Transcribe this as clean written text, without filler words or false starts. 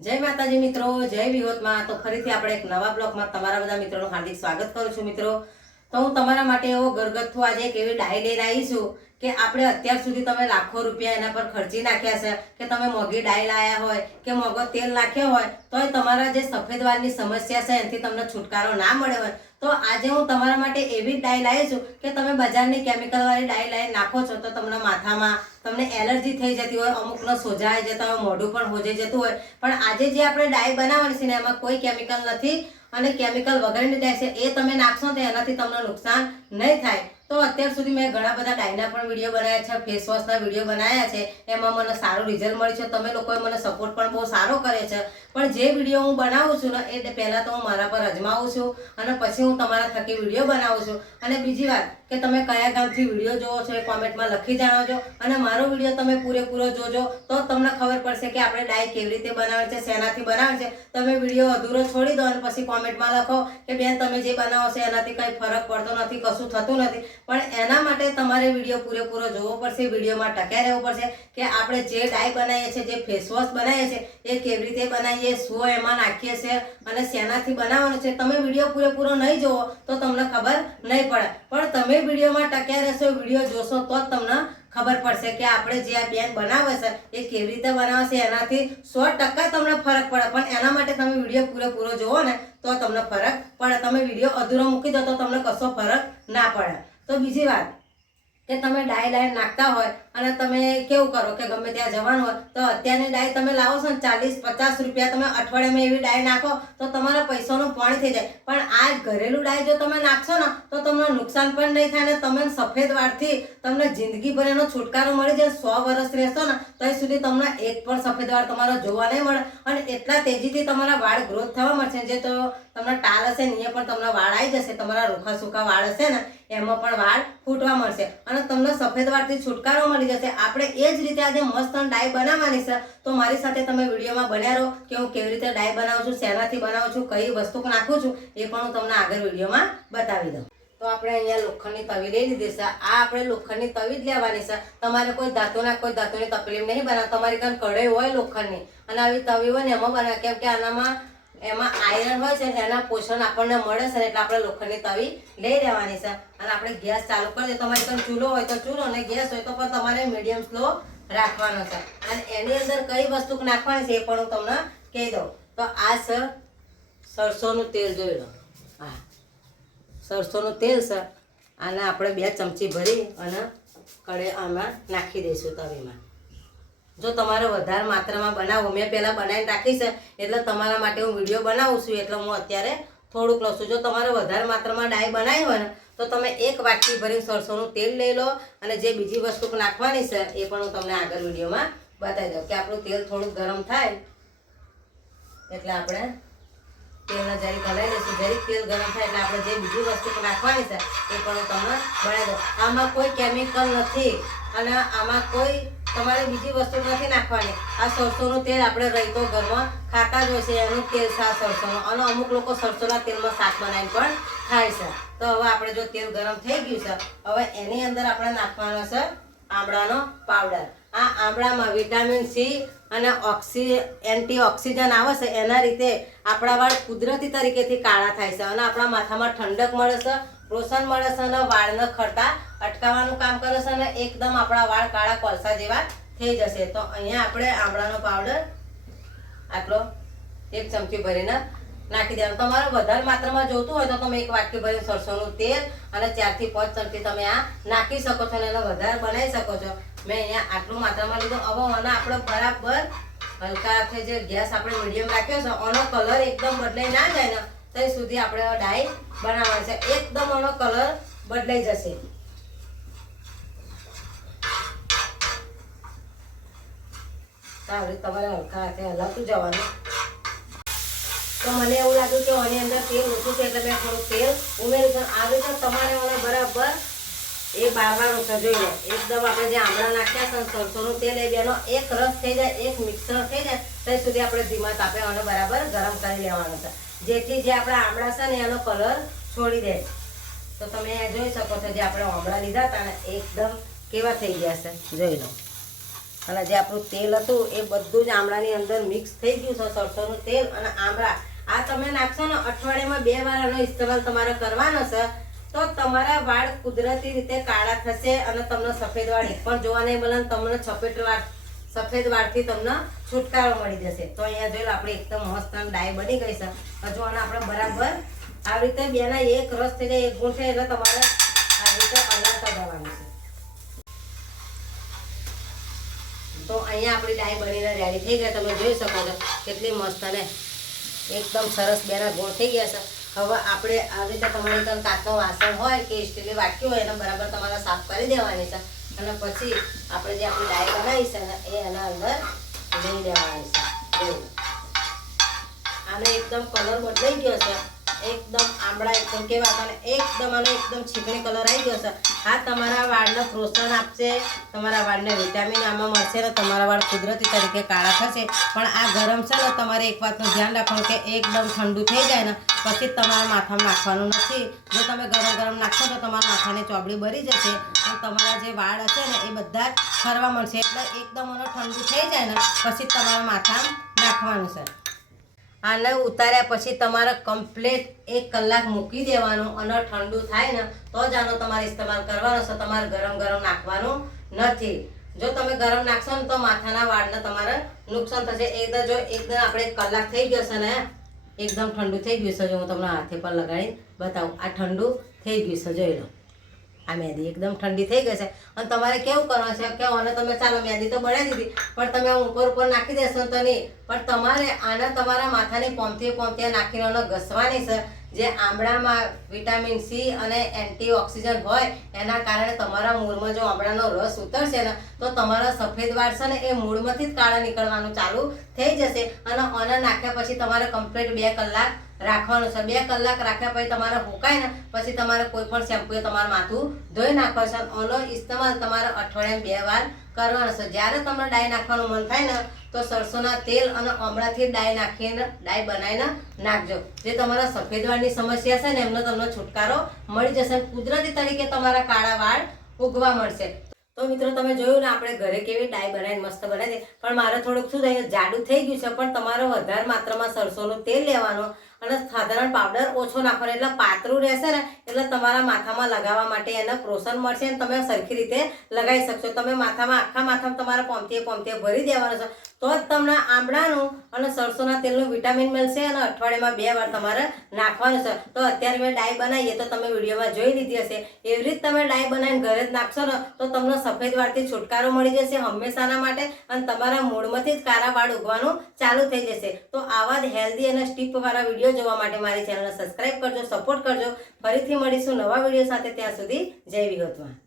जय माताजी मित्रों, जय विहोत में। तो फरीथी આપણે એક નવા બ્લોગમાં તમારા બધા મિત્રોનું હાર્દિક સ્વાગત કરું છું। મિત્રો, તો હું તમારા માટે એવો ઘરગથ્થુ આજે એક એવી ડાઈ લઈને આવી છું કે આપણે અત્યાર સુધી તમે લાખો રૂપિયા એના પર ખર્ચી નાખ્યા છે કે તમે મોંઘી ડાઈ લાયા હોય કે મોંઘો તેલ નાખ્યો હોય તોય તમારા જે સફેદ વાળની સમસ્યા છે એનાથી તમને છુટકારો ના મળ્યો હોય તો આજે હું તમારા માટે એવી ડાઈ લાવી છું કે તમે બજારની કેમિકલ વાળી ડાઈ લઈને નાખો છો તો તમને માથામાં તમને એલર્જી થઈ જતી હોય, અમુકનો સોજાઈ જતા હોય, મોઢું પણ હોજઈ જતું હોય, પણ આજે જે આપણે ડાઈ બનાવવાની છે ને એમાં કોઈ કેમિકલ નથી અને કેમિકલ વગરની ડાઈ છે એ તમે નાખશો તો એનાથી તમને નુકસાન નહીં થાય। તો અત્યાર સુધી મેં ઘણા બધા ડાઈના પણ વિડીયો બનાવ્યા છે, ફેસ વોશના વિડીયો બનાવ્યા છે, એમાં મને સારું રિઝલ્ટ મળ્યું છે। તમે લોકોએ મને સપોર્ટ પણ બહુ સારો કરે છે, પણ જે વિડીયો હું બનાવું છું ને એ પહેલાં તો હું મારા પર અજમાવું છું અને પછી હું તમારા થકી વિડીયો બનાવું છું। અને બીજી વાત કે તમે કયા ગામથી વિડીયો જોવો છો એ કોમેન્ટમાં લખી જણાવજો અને મારો વિડીયો તમે પૂરેપૂરો જોજો તો તમને ખબર પડશે કે આપણે ડાઈ કેવી રીતે બનાવે છે, શેનાથી બનાવે છે। તમે વિડીયો અધૂરો છોડી દો અને પછી કોમેન્ટમાં લખો કે બેન તમે જે બનાવો છો એનાથી કંઈ ફરક પડતો નથી, કશું થતું નથી, પણ એના માટે તમારે વિડીયો પૂરેપૂરો જોવો પડશે, વિડીયોમાં ટક્યા રહેવું પડશે કે આપણે જે ડાઈ બનાવીએ છીએ, જે ફેસ વોશ બનાવીએ છીએ એ કેવી રીતે બનાવીએ, શું એમાં નાખીએ છીએ અને શેનાથી બનાવવાનું છે। તમે વિડીયો પૂરેપૂરો નહીં જોવો તો તમને ખબર નહીં પડે, પણ તમે વિડીયોમાં ટક્યા રહેશો, વિડીયો જોશો તો જ તમને ખબર પડશે કે આપણે જે આ બેન બનાવે છે એ કેવી રીતે બનાવે છે, એનાથી 100% તમને ફરક પડે, પણ એના માટે તમે વિડીયો પૂરેપૂરો જોવો ને તો તમને ફરક પડે। તમે વિડીયો અધૂરો મૂકી દો તો તમને કશો ફરક ના પડે। તો બીજી વાત કે તમે ડાઈ લાઈન નાખતા હોય અને તમે કેવું કરો કે ગમે ત્યાં જવાનું હોય તો અત્યારની ડાઈ તમે લાવો છો ને 40-50 રૂપિયા તમે અઠવાડિયામાં એવી ડાઈ નાખો તો તમારા પૈસાનું પાણી થઈ જાય, પણ આ ઘરેલું ડાઈ જો તમે નાખશો ને તો તમને નુકસાન પણ નહીં થાય ને તમે સફેદ વાળથી તમને જિંદગીભર એનો છુટકારો મળી જાય। 100 વર્ષ રહેશો ને તો સુધી તમને એક પણ સફેદ વાળ તમારો જોવા નહીં મળે અને એટલા તેજીથી તમારા વાળ ગ્રોથ થવા મળશે। જે તો તમને ટાલ હશે ને એ પણ તમને વાળ આવી જશે, તમારા રૂખા સૂકા વાળ હશે ને એમાં પણ વાળ ફૂટવા મળશે અને તમને સફેદ વાળથી છુટકારો મળી જશે। આપણે એ જ રીતે આજે મસ્ત ડાઈ બનાવવાની છે, તો મારી સાથે તમે વિડીયોમાં બન્યા રહો કે હું કેવી રીતે ડાઈ બનાવું છું, શેનાથી બનાવું છું, કઈ વસ્તુ નાખું છું એ પણ હું તમને આગળ વિડીયોમાં બતાવી દઉં। તો આપણે અહીંયા લોખંડની તવી લઈ લીધી છે, આ આપણે લોખંડની તવી જ લેવાની છે। તમારે કોઈ ધાતુની તકલીફ નહીં બનાવ, તમારી કાન કઢાઈ હોય લોખંડની અને આવી તવી હોય ને એમાં બનાવે, કેમ કે એમાં આયરન હોય છે ને એના પોષણ આપણને મળે છે, એટલે આપણે લોખંડની તવી લઈ લેવાની છે અને આપણે ગેસ ચાલુ કરી દે। તમારી પાસે ચૂલો હોય તો ચૂલો અને ગેસ હોય તો પણ તમારે મીડિયમ સ્લો રાખવાનો છે અને એની અંદર કઈ વસ્તુ નાખવાની છે એ પણ હું તમને કહી દઉં। તો આ છે સરસોનું તેલ, જોઈ લો, હા સરસોનું તેલ છે, આને આપણે 2 ચમચી ભરી અને આમાં નાખી દઈશું તવીમાં। જો તમારે વધારે માત્રામાં બનાવો, મેં પહેલાં બનાવીને રાખી છે એટલે તમારા માટે હું વિડીયો બનાવું છું એટલે હું અત્યારે થોડુંક લઉં છું। જો તમારે વધારે માત્રામાં ડાઈ બનાવી હોય ને તો તમે 1 વાટકી ભરીને સરસોનું તેલ લઈ લો અને જે બીજી વસ્તુ નાખવાની છે એ પણ હું તમને આગળ વિડીયોમાં બતાવી દઉં કે આપણું તેલ થોડું ગરમ થાય એટલે આપણે તેલને જરીક હલાવી લઈશું। જરીક તેલ ગરમ થાય એટલે આપણે જે બીજી વસ્તુ નાખવાની છે એ પણ હું તમને બનાવી દઉં। આમાં કોઈ કેમિકલ નથી અને આમાં કોઈ તમારે બીજી વસ્તુ નથી નાખવાની। આ સરસોનું તેલ આપણે રહીતો ઘરમાં ખાતા જ હોય છે, એનું તેલ છે આ સરસોનું, અને અમુક લોકો સરસોના તેલમાં શાક બનાવીને પણ ખાય છે। તો હવે આપણે જો તેલ ગરમ થઈ ગયું છે, હવે એની અંદર આપણે નાખવાનો છે આમળાનો પાવડર। આ આમળામાં વિટામિન સી અને એન્ટીઓક્સિડન્ટ આવે છે, એના રીતે આપણા વાળ કુદરતી તરીકેથી કાળા થાય છે અને આપણા માથામાં ઠંડક મળે છે, પોષણ મળે છે અને વાળને ખરતા અટકાવવાનું કામ કરે છે અને એકદમ આપણા વાળ કાળા કોલસા જેવા થઈ જશે। તો અહીંયા આપણે આમળાનો પાવડર આટલો 1 ચમચી ભરીને નાખી દેવાનો। તમારે વધારે માત્રામાં જોતું હોય તો તમે 1 વાટકી ભરીને સરસોનું તેલ અને 4 થી 5 ચમચી તમે આ નાખી શકો છો અને એને વધારે બનાવી શકો છો। મેં અહીંયા આટલું માત્રામાં લીધું। હવે આને આપણે બરાબર હલકા હાથે જે ગેસ આપણે મીડિયમ રાખ્યો છે, આનો કલર એકદમ બદલાઈ ના જાય ને ત્યાં સુધી આપણે ડાઈ બનાવવાની છે, એકદમ આનો કલર બદલાઈ જશે। તમારે હલકા હાથે હલાવતું જવાનું। તો મને એવું લાગ્યું કે આની અંદર તેલ ઓછું છે એટલે મેં થોડું તેલ ઉમેર્યું છે। આવી રીતે તમારે મને બરાબર એ બારવાનું છે, જોઈ લો એકદમ આપણે જે આમળા નાખ્યા છે સરસોનું તેલ એ બેનો એક રસ થઈ જાય, એક મિક્સર થઈ જાય ત્યાં સુધી આપણે ધીમા તાપે અને બરાબર ગરમ કરી લેવાનું છે, જેથી જે આપણા આમળા છે ને એનો કલર છોડી દે। તો તમે જોઈ શકો છો જે આપણે આમળા લીધા હતા ને એકદમ કેવા થઈ ગયા છે, જોઈ લો। અને જે આપણું તેલ હતું એ બધું જ આમળાની અંદર મિક્સ થઈ ગયું છે. સરસોનું તેલ અને આમળા આ તમે નાખશો ને અઠવાડિયામાં 2 વાર આનો ઇસ્તેમાલ તમારે કરવાનો છે, તો તમારા વાળ કુદરતી રીતે કાળા થશે અને તમને સફેદ વાળ એક પણ જોવા નહીં મળે. તમને સફેદ વાળથી તમને છુટકારો મળી જશે. તો અહીંયા જોઈ લો આપણે એકદમ મસ્ત ડાય બની ગઈ છે. હજુ આને આપણે બરાબર આવી રીતે બેના એક રસ થઈ જાય, એક ગુણ છે એટલે તમારે આવી રીતે હલાવતા જવાનું છે. તો અહીંયા આપણી ડાય બનીને રેડી થઈ ગઈ. તમે જોઈ શકો છો કેટલી મસ્ત અને એકદમ સરસ બેના ગોળ થઈ ગયા છે. હવે આપણે આવી રીતે તમારી ત્યાં કાચનો વાસણ હોય કે સ્ટીલની વાટકી હોય એને બરાબર તમારે સાફ કરી દેવાની છે. અને પછી આપણે જે આપણી ડાય બનાવી છે ને એ એના અંદર લઈ દેવાની છે. આનો એકદમ કલર બદલાઈ ગયો છે, એકદમ આમળા એકદમ કેવા અને એકદમ આનો એકદમ ચીકણી કલર આવી ગયો છે. આ તમારા વાળને પ્રોત્સાહન આપશે, તમારા વાળને વિટામિન આમાં મળશે ને તમારા વાળ કુદરતી તરીકે કાળા થશે. પણ આ ગરમ છે ને તમારે એક વાતનું ધ્યાન રાખવાનું કે એકદમ ઠંડુ થઈ જાય ને પછી તમારા માથામાં નાખવાનું નથી. જો તમે ગરમ નાખશો તો તમારા માથાની ચોબડી બળી જશે અને તમારા જે વાળ હશે ને એ બધા જ ફરવા મળશે. એટલે એકદમ આનો ઠંડુ થઈ જાય ને પછી તમારા માથામાં નાખવાનું છે. આને ઉતાર્યા પછી તમારે કમ્પ્લીટ 1 કલાક મૂકી દેવાનું અને ઠંડુ થાય ને તો જ આનો તમારે ઇસ્તેમાલ કરવાનો છે. તમારે ગરમ નાખવાનું નથી. જો તમે ગરમ નાખશો ને તો માથાના વાળને તમારે નુકસાન થશે. એકદમ આપણે 1 કલાક થઈ ગયો છે ને એકદમ ઠંડુ થઈ ગયું છે. જો હું તમને હાથે પર લગાડી બતાવું, આ ઠંડુ થઈ ગયું છે. જોઈ લો આ મહેંદી એકદમ ઠંડી થઈ ગઈ છે. અને તમારે કેવું કરવાનું છે કે આને તમે ચાલો મહેંદી તો બનાવી દીધી પણ તમે ઉપર નાખી દેશો તો નહીં, પણ તમારે આને તમારા માથાની પોમથીએ નાખીને આને ઘસવાની છે. જે આમળામાં વિટામિન સી અને એન્ટીઓક્સિડન્ટ હોય એના કારણે તમારા મૂળમાં જો આમળાનો રસ ઉતરશે ને તો તમારા સફેદ વાળ છે ને એ મૂળમાંથી જ કાળા નીકળવાનું ચાલુ થઈ જશે. અને આને નાખ્યા પછી તમારે કમ્પ્લીટ 2 કલાક રાખવાનું છે. 2 કલાક રાખ્યા પછી તમારે સુકાય ને પછી તમારે કોઈ પણ શેમ્પૂએ તમારું માથું ધોઈ નાખવાનું છે. આનો ઇસ્તેમાલ તમારે અઠવાડિયામાં 2 વાર કરવાનો છે. જ્યારે તમને ડાય નાખવાનું મન થાય ને તો સરસોના તેલ અને આમળાથી ડાય નાખીને ડાય બનાવીને નાખજો. જે તમારા સફેદ વાળની સમસ્યા છે ને એમનો તમને છુટકારો મળી જશે. કુદરતી તરીકે તમારા કાળા વાળ ઉગવા મળશે. તો મિત્રો તમે જોયું ને આપણે ઘરે કેવી ડાય બનાવીને મસ્ત બનાવી દે. પણ મારે થોડુંક શું થાય જાડું થઈ ગયું છે, પણ તમારે વધારે માત્રામાં સરસોનું તેલ લેવાનું અને સાધારણ પાવડર ઓછો નાખવાનો એટલે પાતળું રહેશે ને એટલે તમારા માથામાં લગાવવા માટે એને પ્રોત્સાહન મળશે અને તમે સરખી રીતે લગાવી શકશો. તમે આખા માથામાં તમારે પોમથીએ ભરી દેવાનું છે તો જ તમને આમળાનું અને સરસોના તેલનું વિટામિન મળશે. અને અઠવાડિયામાં 2 વાર તમારે નાખવાનું છે. તો અત્યારે મેં ડાય બનાવીએ તો તમે વિડીયોમાં જોઈ લીધી હશે. એવી રીતે તમે ડાય બનાવીને ઘરે જ નાખશો ને તો તમને સફેદ વાળથી છુટકારો મળી જશે હંમેશાના માટે અને તમારા મૂળમાંથી જ કાળા વાળ ઉગવાનું ચાલુ થઈ જશે. તો આવા જ હેલ્ધી અને સ્ટીપવાળા વિડીયો જોવા માટે મારી ચેનલને સબસ્ક્રાઇબ કરજો, સપોર્ટ કરજો. ફરીથી મળીશું નવા વિડીયો સાથે. ત્યાં સુધી જય વિગતમાં.